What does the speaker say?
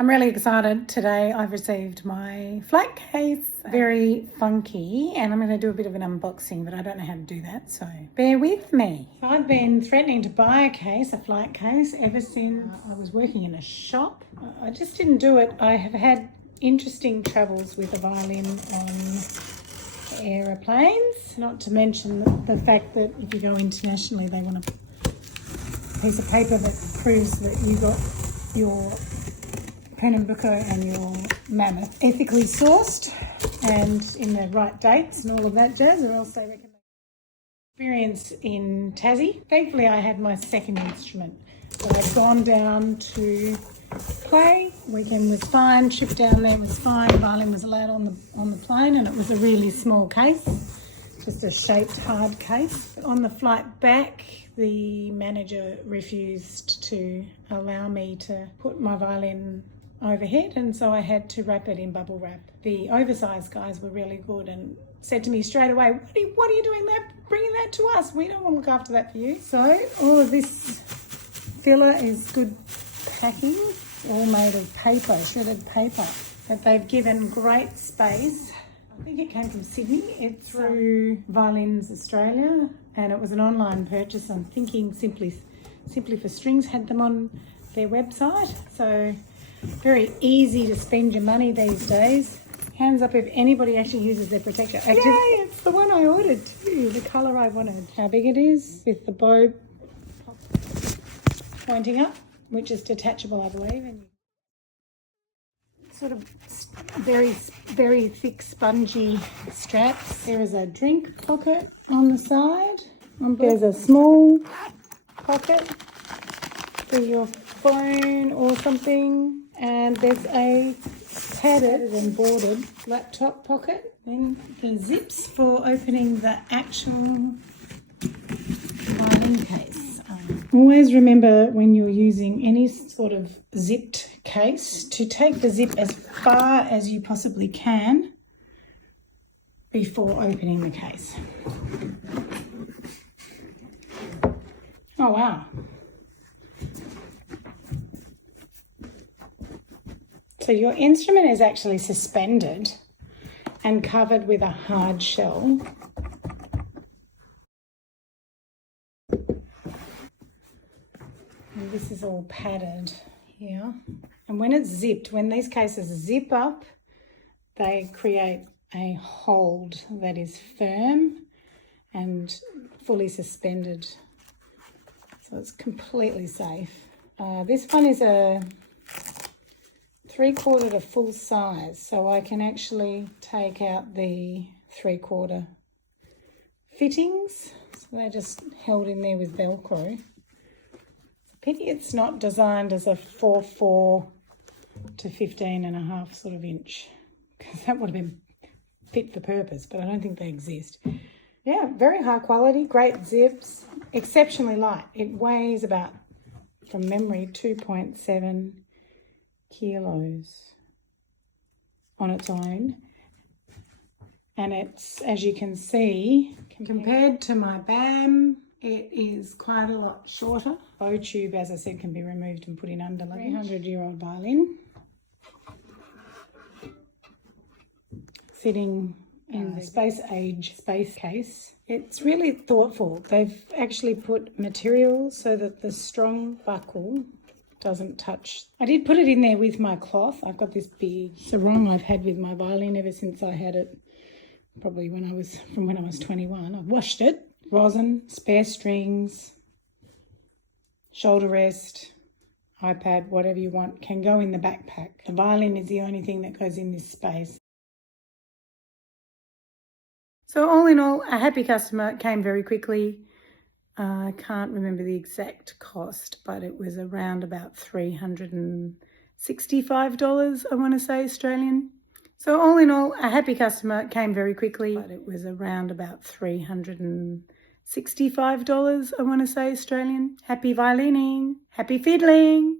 I'm really excited. Today I've received my flat case, very funky, and I'm going to do a bit of an unboxing, but I don't know how to do that, so bear with me. So I've been threatening to buy a case, a flight case, ever since I was working in a shop. I just didn't do it. I have had interesting travels with a violin on aeroplanes, not to mention the fact that if you go internationally they want a piece of paper that proves that you got your Pernambuco and your mammoth ethically sourced and in the right dates and all of that jazz, or else they recommend. Experience in Tassie. Thankfully I had my second instrument, so I'd gone down to play. Weekend was fine, trip down there was fine, violin was allowed on the plane, and it was a really small case, just a shaped hard case. On the flight back, the manager refused to allow me to put my violin overhead, and so I had to wrap it in bubble wrap. The oversized guys were really good and said to me straight away, what are you doing that, bringing that to us? We don't want to look after that for you. So all of this filler is good packing. It's all made of paper, shredded paper, that they've given great space. I think it came from Sydney. It's through Violins Australia, and it was an online purchase. I'm thinking Simply for Strings had them on their website. So very easy to spend your money these days. Hands up if anybody actually uses their protector. Yay, it's the one I ordered too, the colour I wanted. How big it is, with the bow pointing up, which is detachable, I believe. And sort of very, very thick, spongy straps. There is a drink pocket on the side. There's a small pocket for your phone or something. And there's a padded and boarded laptop pocket. Then the zips for opening the actual violin case. Always remember when you're using any sort of zipped case to take the zip as far as you possibly can before opening the case. Oh wow. So your instrument is actually suspended and covered with a hard shell. And this is all padded here. And when it's zipped, when these cases zip up, they create a hold that is firm and fully suspended. So it's completely safe. This one is a 3/4 to full size, so I can actually take out the 3/4 fittings. So they're just held in there with Velcro. It's a pity it's not designed as a 4/4 to 15.5 sort of inch, because that would have been fit for purpose, but I don't think they exist. Yeah, very high quality, great zips, exceptionally light. It weighs about, from memory, 2.7 kilos on its own, and it's, as you can see, compared to my BAM, it is quite a lot shorter. Bow tube, as I said, can be removed and put in under luggage. 300-year-old violin sitting in the space case. It's really thoughtful. They've actually put material so that the strong buckle doesn't touch. I did put it in there with my cloth. I've got this big sarong I've had with my violin ever since I had it, probably when I was 21. I've washed it. Rosin, spare strings, shoulder rest, iPad, whatever you want, can go in the backpack. The violin is the only thing that goes in this space. So all in all, a happy customer. It came very quickly. I can't remember the exact cost, but it was around about $365, I want to say, Australian. So all in all, a happy customer. It came very quickly, but it was around about $365, I want to say, Australian. Happy violining, happy fiddling.